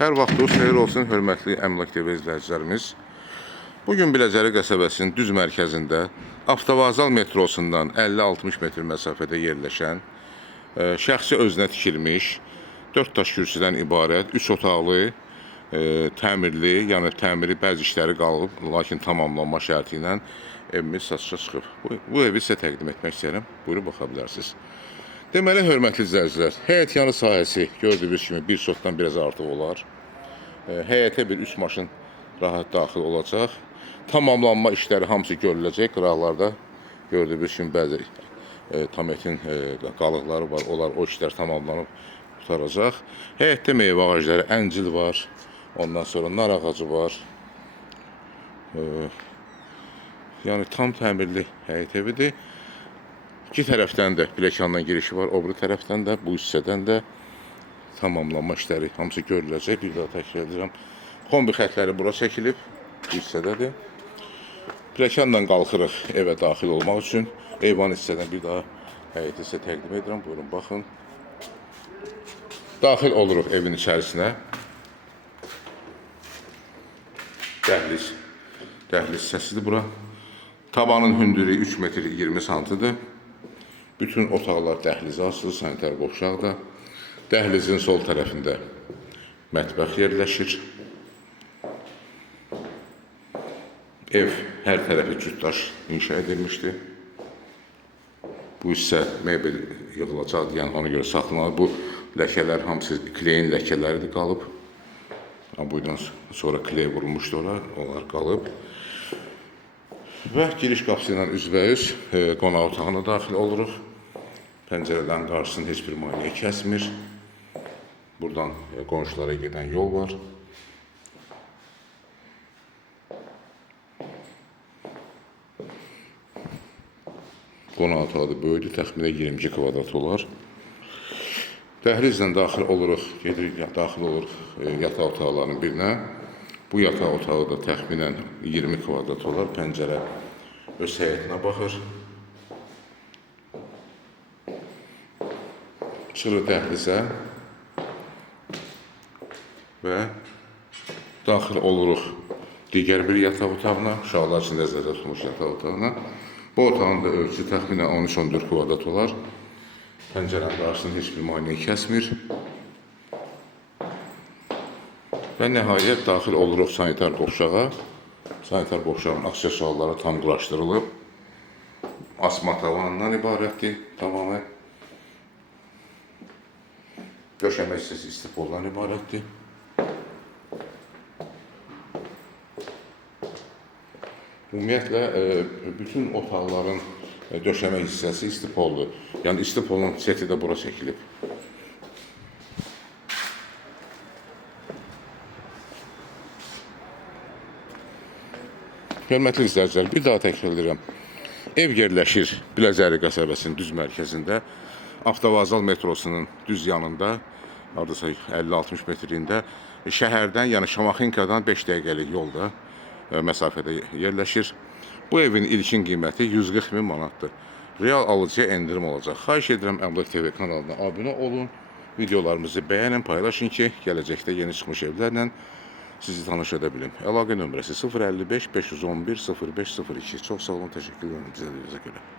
Hər vaxtınız xeyir olsun, hörmətli Əmlak TV izləyicilərimiz. Bugün Biləcəri qəsəbəsinin düz mərkəzində Avtovağzal metrosundan 50-60 metr məsafədə yerləşən, şəxsi özünə tikilmiş, 4 daş kürsüdən ibarət, 3 otaqlı, təmirli, yəni təmiri bəzi işləri qalıb, lakin tamamlanma şərti ilə evimiz satışa çıxıb. Bu evi sizə təqdim etmək istəyirəm. Buyurub baxa bilərsiniz. Deməli, hörmətli izləyicilər, həyət yanı sahəsi gördüyünüz kimi bir sotdan biraz artıq olar. Həyətə bir 3 maşın rahat daxil olacaq. Tamamlanma işləri hamısı görüləcək. Qıraqlarda gördüyünüz kimi bəzi tametin qalıqları var. O işlər tamamlanıb tutaracaq. Həyətdə meyvə ağacları, əncil var. Ondan sonra nar ağacı var. Yəni tam təmirli həyət evidir. İki tərəfdən də pilləkəndan girişi var, o biri tərəfdən də, bu hissədən də tamamlanma işləri hamısı görüləcək. Bir daha təkrar edirəm. Kombi xətləri bura çəkilib, bu hissədədir. Pilləkəndan qalxırıq evə daxil olmaq üçün. Eyvan hissədən bir daha həyəti sizə təqdim edirəm. Buyurun, baxın. Daxil oluruq evin içərisinə. Dəhliz hissəsidir bura. Tavanın hündürlüyü 3 metr 20 santidir. Bütün otaqlar dəhlizə asılı, sanitar qovşaqda. Dəhlizin sol tərəfində mətbəx yerləşir. Ev hər tərəfi cütdaş inşa edilmişdir. Bu hissə mebel yığılacaq, yəni ona görə saxlanılır. Bu ləkələr hamısı kleyin ləkələridir qalıb. Buradan sonra kley vurulmuşdur onlar qalıb. Və giriş qapısı ilə üzbəyüz qonaq otağına daxil oluruq. Pəncərədən qarşısını heç bir maneə kəsmir. Buradan qonşulara gedən yol var. Qonaq otağı da böyüdür, təxminən 22 kvadrat olar. Dəhlizlə daxil oluruq, daxil oluruq yataq otaqlarının birinə. Bu yataq otağı da təxminən 20 kvadrat olar. Pəncərə öz həyətinə baxır. Çıxırıq dəhlizə və daxil oluruq digər bir yataq otağına, uşaqlar üçün nəzərdə tutulmuş yataq otağına. Bu otağın da ölçüsü təxminən 13-14 kvadrat olar. Pəncərənin qarşısını heç bir maneə kəsmir. Və nəhayət daxil oluruq sanitar qovşağa. Sanitar qovşağın aksesuarları tam quraşdırılıb. Asma tavanından ibarətdir tamamı. Döşəmə hissəsi istipoldan ibarətdir. Ümumiyyətlə, bütün otaqların döşəmə hissəsi istipoldur. Yəni, istipolun seti də bura çəkilib. Hörmətli izləyicilər, bir daha təkrar edirəm. Ev yerləşir Biləcəri qəsəbəsinin düz mərkəzində. Avtovağzal metrosunun düz yanında, hardasa 50-60 metrliyində, şəhərdən, yəni Şamaxınkadan 5 dəqiqəlik yolda məsafədə yerləşir. Bu evin ilkin qiyməti 140 min manatdır. Real alıcıya endirim olacaq. Xahiş edirəm Əmlak TV kanalına abunə olun, videolarımızı bəyənin, paylaşın ki, gələcəkdə yeni çıxmış evlərlə sizi tanış edə bilim. Əlaqə nömrəsi 055 511 0502. Çox sağ olun, təşəkkür edirəm bizə görə.